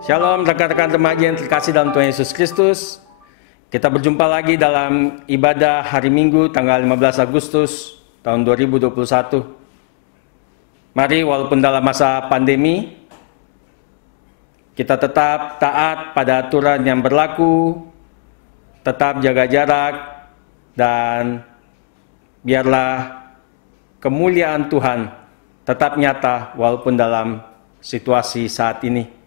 Shalom rekan-rekan remaja yang terkasih dalam Tuhan Yesus Kristus. Kita berjumpa lagi dalam ibadah hari Minggu tanggal 15 Agustus tahun 2021. Mari walaupun dalam masa pandemi, kita tetap taat pada aturan yang berlaku, tetap jaga jarak, dan biarlah kemuliaan Tuhan tetap nyata walaupun dalam situasi saat ini.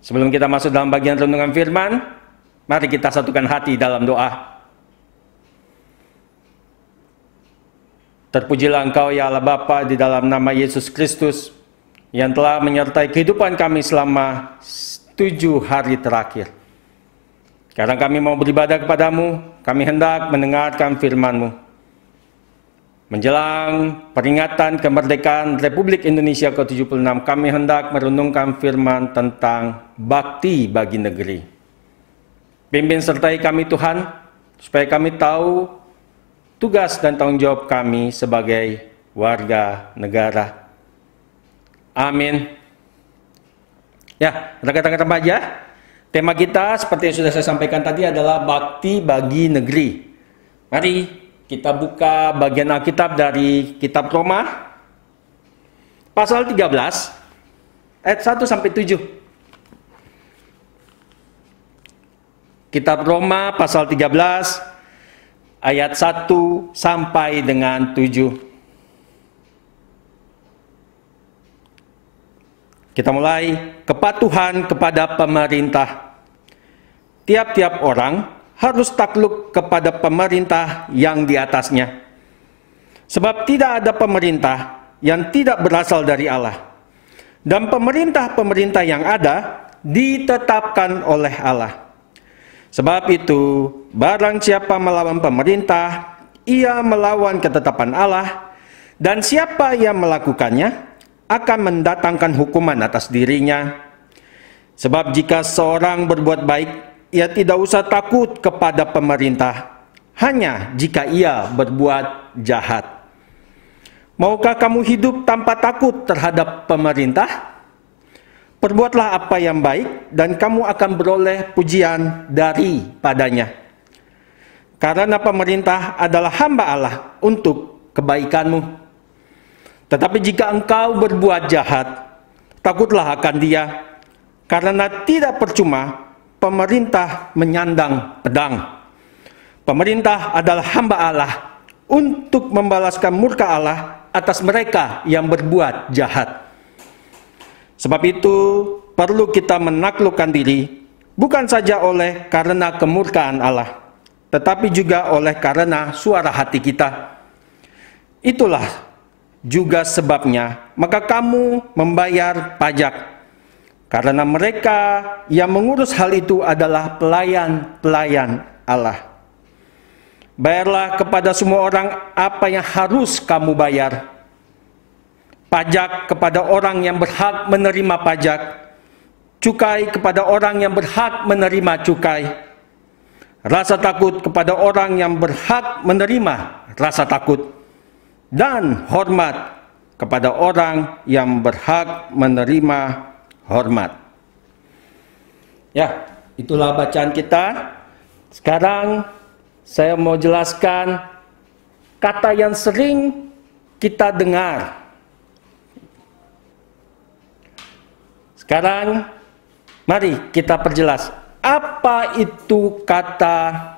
Sebelum kita masuk dalam bagian renungan firman, mari kita satukan hati dalam doa. Terpujilah Engkau ya Allah Bapa di dalam nama Yesus Kristus yang telah menyertai kehidupan kami selama 7 hari terakhir. Sekarang kami mau beribadah kepadamu, kami hendak mendengarkan firman-Mu. Menjelang peringatan kemerdekaan Republik Indonesia ke-76, kami hendak merenungkan firman tentang bakti bagi negeri. Pimpin sertai kami Tuhan, supaya kami tahu tugas dan tanggung jawab kami sebagai warga negara. Amin. Ya, rekan-rekan remaja, tema kita seperti yang sudah saya sampaikan tadi adalah bakti bagi negeri. Mari kita buka bagian Alkitab dari kitab Roma pasal 13 ayat 1 sampai 7. Kitab Roma pasal 13 ayat 1 sampai dengan 7. Kita mulai. Kepatuhan kepada pemerintah. Tiap-tiap orang harus takluk kepada pemerintah yang di atasnya. Sebab tidak ada pemerintah yang tidak berasal dari Allah. Dan pemerintah-pemerintah yang ada ditetapkan oleh Allah. Sebab itu, barang siapa melawan pemerintah, ia melawan ketetapan Allah, dan siapa yang melakukannya akan mendatangkan hukuman atas dirinya. Sebab jika seorang berbuat baik, ia tidak usah takut kepada pemerintah, hanya jika ia berbuat jahat. Maukah kamu hidup tanpa takut terhadap pemerintah? Perbuatlah apa yang baik, dan kamu akan beroleh pujian daripadanya. Karena pemerintah adalah hamba Allah untuk kebaikanmu. Tetapi jika engkau berbuat jahat, takutlah akan dia, karena tidak percuma pemerintah menyandang pedang. Pemerintah adalah hamba Allah untuk membalaskan murka Allah atas mereka yang berbuat jahat. Sebab itu perlu kita menaklukkan diri, bukan saja oleh karena kemurkaan Allah, tetapi juga oleh karena suara hati kita. Itulah juga sebabnya maka kamu membayar pajak. Karena mereka yang mengurus hal itu adalah pelayan-pelayan Allah. Bayarlah kepada semua orang apa yang harus kamu bayar. Pajak kepada orang yang berhak menerima pajak. Cukai kepada orang yang berhak menerima cukai. Rasa takut kepada orang yang berhak menerima rasa takut. Dan hormat kepada orang yang berhak menerima hormat. Ya, itulah bacaan kita. Sekarang saya mau jelaskan kata yang sering kita dengar. Sekarang mari kita perjelas. Apa itu kata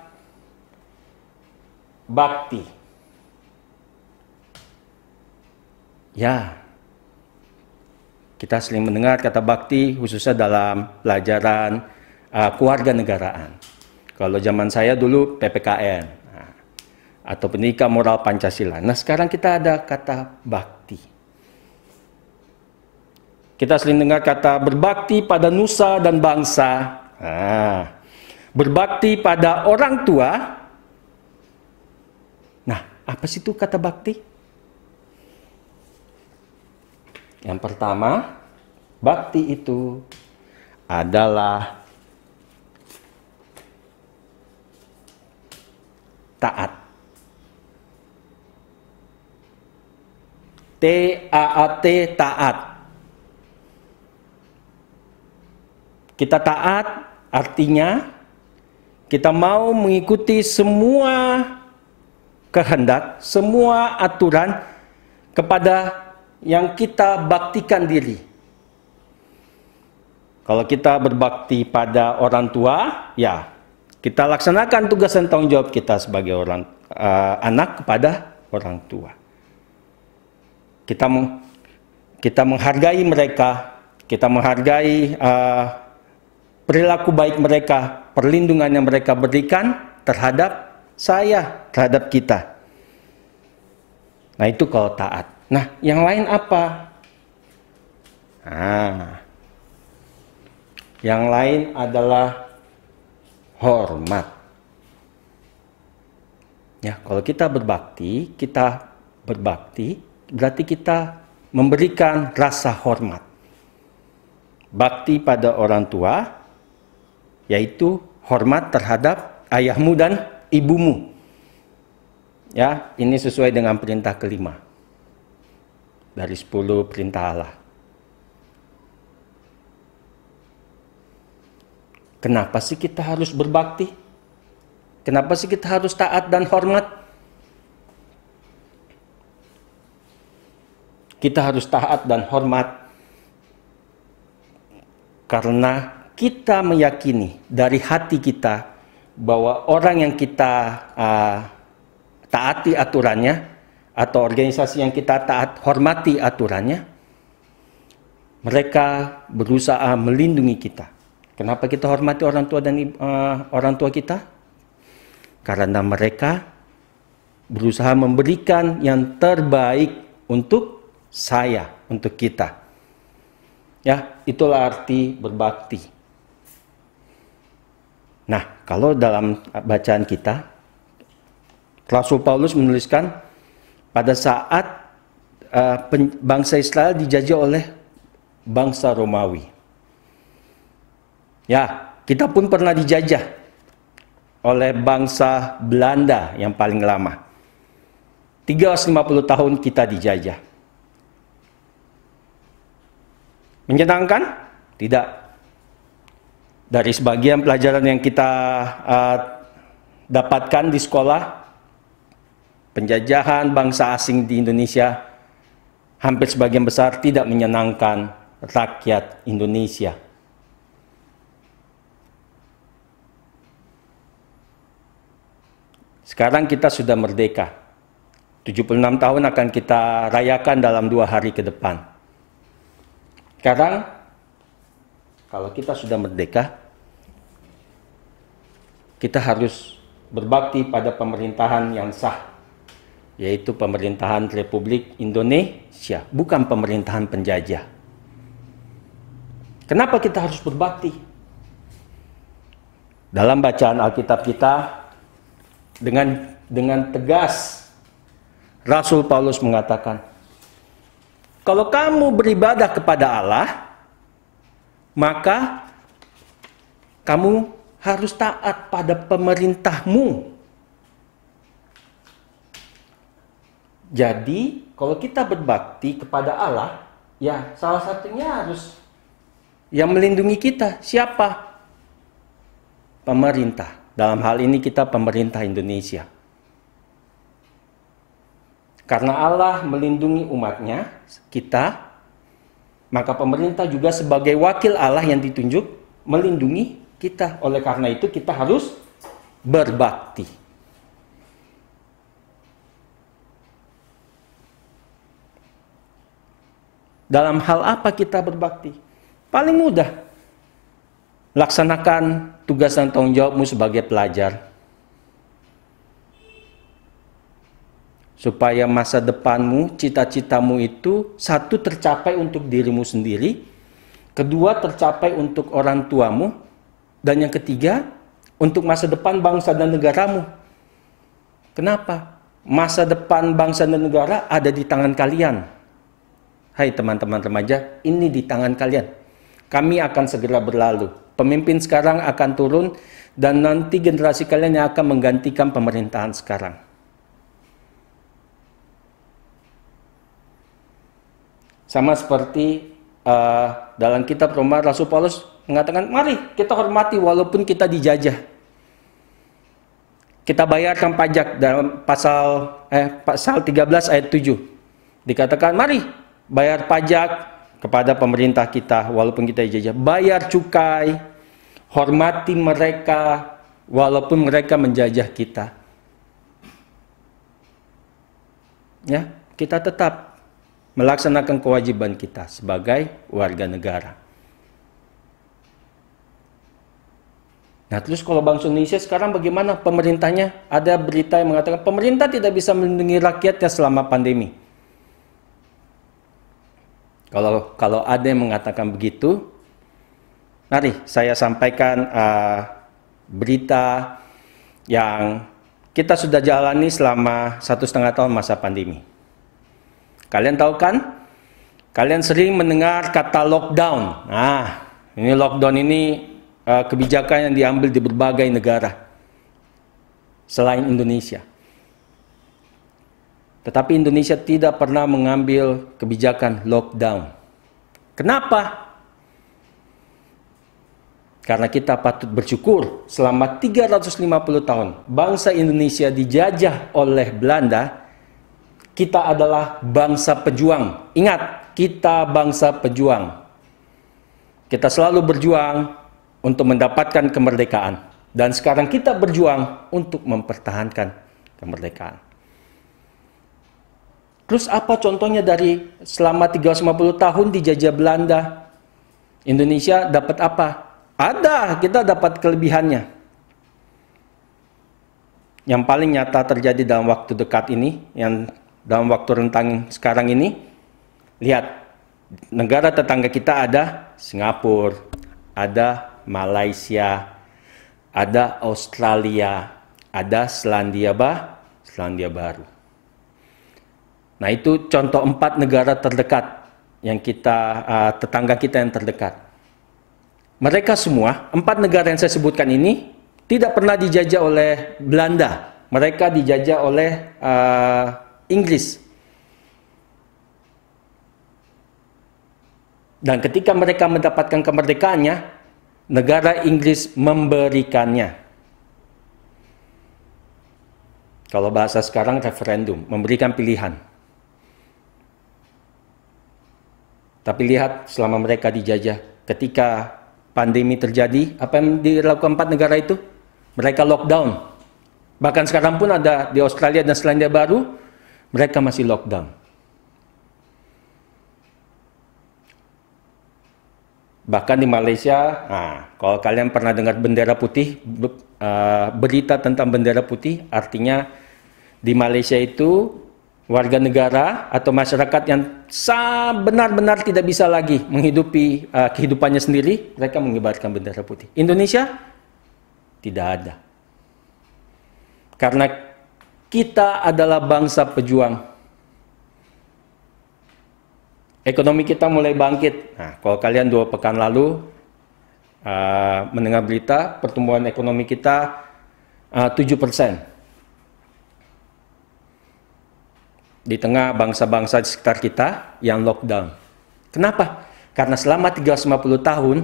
bakti? Ya, kita sering mendengar kata bakti khususnya dalam pelajaran kewarganegaraan. Kalau zaman saya dulu PPKN atau Pendidikan Moral Pancasila. Nah, sekarang kita ada kata bakti. Kita sering dengar kata berbakti pada nusa dan bangsa. Berbakti pada orang tua. Nah, apa sih itu kata bakti? Yang pertama, bakti itu adalah taat. T-A-A-T, taat. Kita taat artinya kita mau mengikuti semua kehendak, semua aturan kepada yang kita baktikan diri. Kalau kita berbakti pada orang tua, ya kita laksanakan tugas dan tanggung jawab kita sebagai anak kepada orang tua. Kita menghargai mereka, kita menghargai perilaku baik mereka, perlindungan yang mereka berikan terhadap saya, terhadap kita. Nah, itu kalau taat. Nah, yang lain apa? Yang lain adalah hormat. Ya, kalau kita berbakti berarti kita memberikan rasa hormat. Bakti pada orang tua, yaitu hormat terhadap ayahmu dan ibumu. Ya, ini sesuai dengan perintah kelima dari 10 perintah Allah. Kenapa sih kita harus berbakti? Kenapa sih kita harus taat dan hormat? Kita harus taat dan hormat karena kita meyakini dari hati kita bahwa orang yang kita taati aturannya atau organisasi yang kita hormati aturannya, mereka berusaha melindungi kita. Kenapa kita hormati orang tua dan orang tua kita? Karena mereka berusaha memberikan yang terbaik untuk saya, untuk kita. Ya, itulah arti berbakti. Nah, kalau dalam bacaan kita, Rasul Paulus menuliskan pada saat bangsa Israel dijajah oleh bangsa Romawi. Ya, kita pun pernah dijajah oleh bangsa Belanda yang paling lama. 350 tahun kita dijajah. Menyenangkan? Tidak. Dari sebagian pelajaran yang kita dapatkan di sekolah, penjajahan bangsa asing di Indonesia hampir sebagian besar tidak menyenangkan rakyat Indonesia. Sekarang kita sudah merdeka. 76 tahun akan kita rayakan dalam 2 hari ke depan. Sekarang, kalau kita sudah merdeka, kita harus berbakti pada pemerintahan yang sah, yaitu pemerintahan Republik Indonesia, bukan pemerintahan penjajah. Kenapa kita harus berbakti? Dalam bacaan Alkitab kita, dengan tegas, Rasul Paulus mengatakan, kalau kamu beribadah kepada Allah, maka kamu harus taat pada pemerintahmu. Jadi, kalau kita berbakti kepada Allah, ya salah satunya harus yang melindungi kita. Siapa? Pemerintah. Dalam hal ini kita pemerintah Indonesia. Karena Allah melindungi umatnya, kita, maka pemerintah juga sebagai wakil Allah yang ditunjuk melindungi kita. Oleh karena itu kita harus berbakti. Dalam hal apa kita berbakti? Paling mudah. Laksanakan tugas dan tanggung jawabmu sebagai pelajar. Supaya masa depanmu, cita-citamu itu satu tercapai untuk dirimu sendiri, kedua tercapai untuk orang tuamu, dan yang ketiga untuk masa depan bangsa dan negaramu. Kenapa? Masa depan bangsa dan negara ada di tangan kalian. Hai teman-teman remaja, ini di tangan kalian. Kami akan segera berlalu. Pemimpin sekarang akan turun dan nanti generasi kalian yang akan menggantikan pemerintahan sekarang. Sama seperti dalam kitab Roma, Rasul Paulus mengatakan, mari kita hormati walaupun kita dijajah. Kita bayarkan pajak dalam pasal 13 ayat 7. Dikatakan, mari bayar pajak kepada pemerintah kita walaupun kita dijajah. Bayar cukai, hormati mereka walaupun mereka menjajah kita. Ya, kita tetap melaksanakan kewajiban kita sebagai warga negara. Nah, terus kalau bangsa Indonesia sekarang bagaimana pemerintahnya? Ada berita yang mengatakan pemerintah tidak bisa melindungi rakyatnya selama pandemi. Kalau ada yang mengatakan begitu, mari saya sampaikan berita yang kita sudah jalani selama 1,5 tahun masa pandemi. Kalian tahu kan? Kalian sering mendengar kata lockdown. Nah, ini lockdown ini kebijakan yang diambil di berbagai negara selain Indonesia. Tetapi Indonesia tidak pernah mengambil kebijakan lockdown. Kenapa? Karena kita patut bersyukur selama 350 tahun bangsa Indonesia dijajah oleh Belanda, kita adalah bangsa pejuang. Ingat, kita bangsa pejuang. Kita selalu berjuang untuk mendapatkan kemerdekaan. Dan sekarang kita berjuang untuk mempertahankan kemerdekaan. Terus apa contohnya dari selama 350 tahun dijajah Belanda? Indonesia dapat apa? Ada, kita dapat kelebihannya. Yang paling nyata terjadi dalam waktu dekat ini, yang dalam waktu rentang sekarang ini, lihat, negara tetangga kita ada Singapura, ada Malaysia, ada Australia, ada Selandia Baru. Nah, itu contoh 4 negara terdekat yang tetangga kita yang terdekat. Mereka semua, 4 negara yang saya sebutkan ini, tidak pernah dijajah oleh Belanda. Mereka dijajah oleh Inggris. Dan ketika mereka mendapatkan kemerdekaannya, negara Inggris memberikannya. Kalau bahasa sekarang referendum, memberikan pilihan. Tapi lihat selama mereka dijajah, ketika pandemi terjadi, apa yang dilakukan 4 negara itu? Mereka lockdown. Bahkan sekarang pun ada di Australia dan Selandia Baru, mereka masih lockdown. Bahkan di Malaysia, kalau kalian pernah dengar bendera putih, berita tentang bendera putih, artinya di Malaysia itu warga negara atau masyarakat yang benar-benar tidak bisa lagi menghidupi kehidupannya sendiri, mereka mengibarkan bendera putih. Indonesia tidak ada. Karena kita adalah bangsa pejuang. Ekonomi kita mulai bangkit. Nah, kalau kalian 2 pekan lalu mendengar berita, pertumbuhan ekonomi kita 7%. Di tengah bangsa-bangsa di sekitar kita yang lockdown. Kenapa? Karena selama 350 tahun,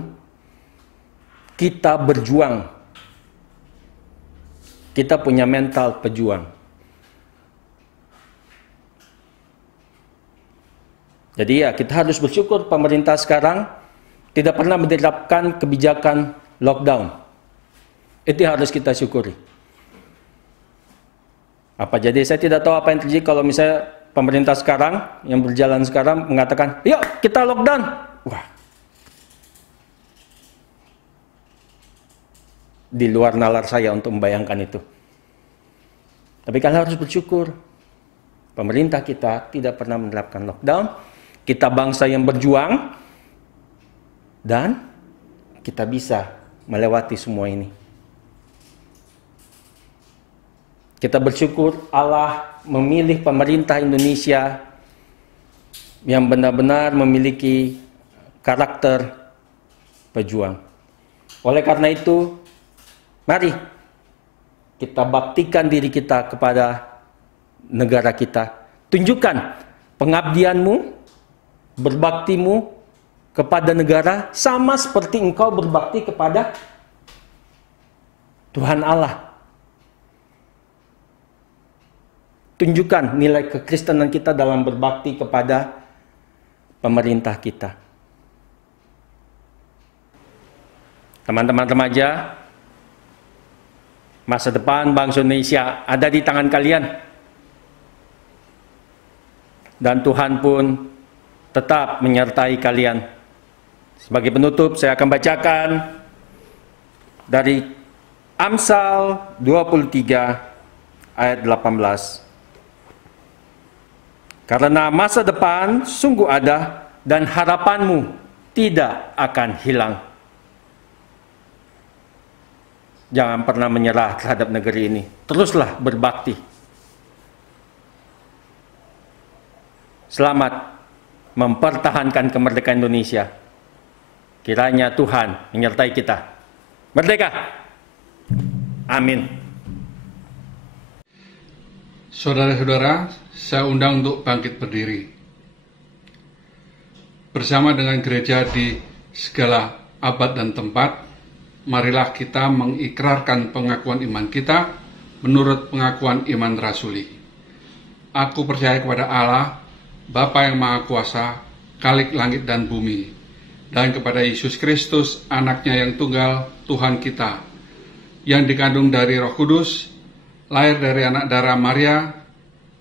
kita berjuang. Kita punya mental pejuang. Jadi ya, kita harus bersyukur pemerintah sekarang tidak pernah menerapkan kebijakan lockdown. Itu harus kita syukuri. Jadi saya tidak tahu apa yang terjadi kalau misalnya pemerintah sekarang, yang berjalan sekarang mengatakan, yuk kita lockdown. Wah. Di luar nalar saya untuk membayangkan itu. Tapi kalian harus bersyukur. Pemerintah kita tidak pernah menerapkan lockdown. Kita bangsa yang berjuang, dan kita bisa melewati semua ini. Kita bersyukur Allah memilih pemerintah Indonesia yang benar-benar memiliki karakter pejuang. Oleh karena itu, mari kita baktikan diri kita kepada negara kita. Tunjukkan pengabdianmu, berbaktimu kepada negara sama seperti engkau berbakti kepada Tuhan Allah. Tunjukkan nilai kekristenan kita dalam berbakti kepada pemerintah kita. Teman-teman remaja, masa depan bangsa Indonesia ada di tangan kalian. Dan Tuhan pun tetap menyertai kalian. Sebagai penutup, saya akan bacakan dari Amsal 23 ayat 18. Karena masa depan sungguh ada dan harapanmu tidak akan hilang. Jangan pernah menyerah terhadap negeri ini. Teruslah berbakti. Selamat mempertahankan kemerdekaan Indonesia. Kiranya Tuhan menyertai kita. Merdeka! Amin. Saudara-saudara, saya undang untuk bangkit berdiri. Bersama dengan gereja di segala abad dan tempat, marilah kita mengikrarkan pengakuan iman kita menurut pengakuan iman rasuli. Aku percaya kepada Allah, Bapa yang Maha Kuasa, Khalik langit dan bumi, dan kepada Yesus Kristus, anaknya yang tunggal, Tuhan kita, yang dikandung dari Roh Kudus, lahir dari anak darah Maria,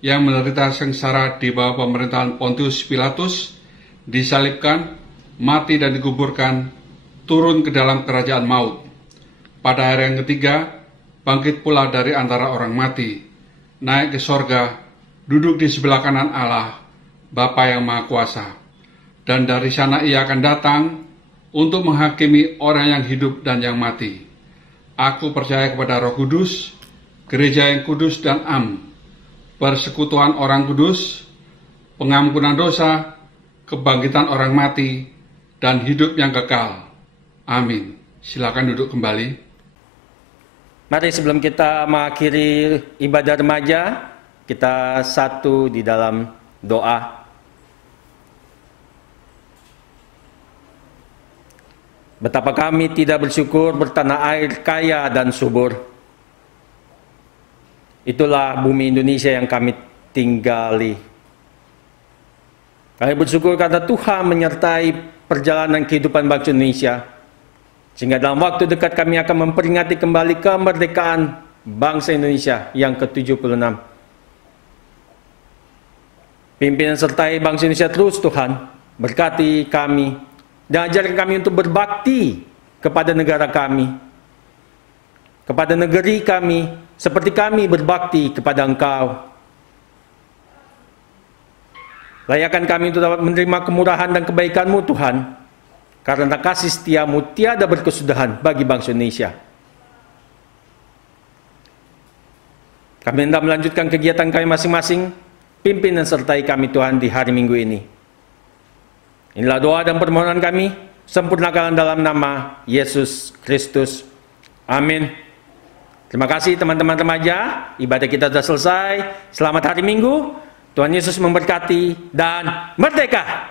yang menderita sengsara di bawah pemerintahan Pontius Pilatus, disalibkan, mati dan dikuburkan, turun ke dalam kerajaan maut. Pada hari yang ketiga, bangkit pula dari antara orang mati, naik ke sorga, duduk di sebelah kanan Allah, Bapa yang Maha Kuasa. Dan dari sana ia akan datang untuk menghakimi orang yang hidup dan yang mati. Aku percaya kepada Roh Kudus, gereja yang kudus dan am, persekutuan orang kudus, pengampunan dosa, kebangkitan orang mati, dan hidup yang kekal. Amin. Silakan duduk kembali. Mari sebelum kita mengakhiri ibadah remaja, kita satu di dalam doa. Betapa kami tidak bersyukur bertanah air kaya dan subur. Itulah bumi Indonesia yang kami tinggali. Kami bersyukur karena Tuhan menyertai perjalanan kehidupan bangsa Indonesia. Sehingga dalam waktu dekat kami akan memperingati kembali kemerdekaan bangsa Indonesia yang ke-76. Pimpin dan sertai bangsa Indonesia terus Tuhan. Berkati kami. Dan ajarkan kami untuk berbakti kepada negara kami. Kepada negeri kami, seperti kami berbakti kepada Engkau. Layakkan kami untuk dapat menerima kemurahan dan kebaikan-Mu Tuhan, karena kasih setia-Mu tiada berkesudahan bagi bangsa Indonesia. Kami hendak melanjutkan kegiatan kami masing-masing, pimpin dan sertai kami Tuhan di hari Minggu ini. Inilah doa dan permohonan kami, sempurnakan dalam nama Yesus Kristus. Amin. Terima kasih teman-teman remaja, ibadah kita sudah selesai. Selamat hari Minggu, Tuhan Yesus memberkati dan merdeka!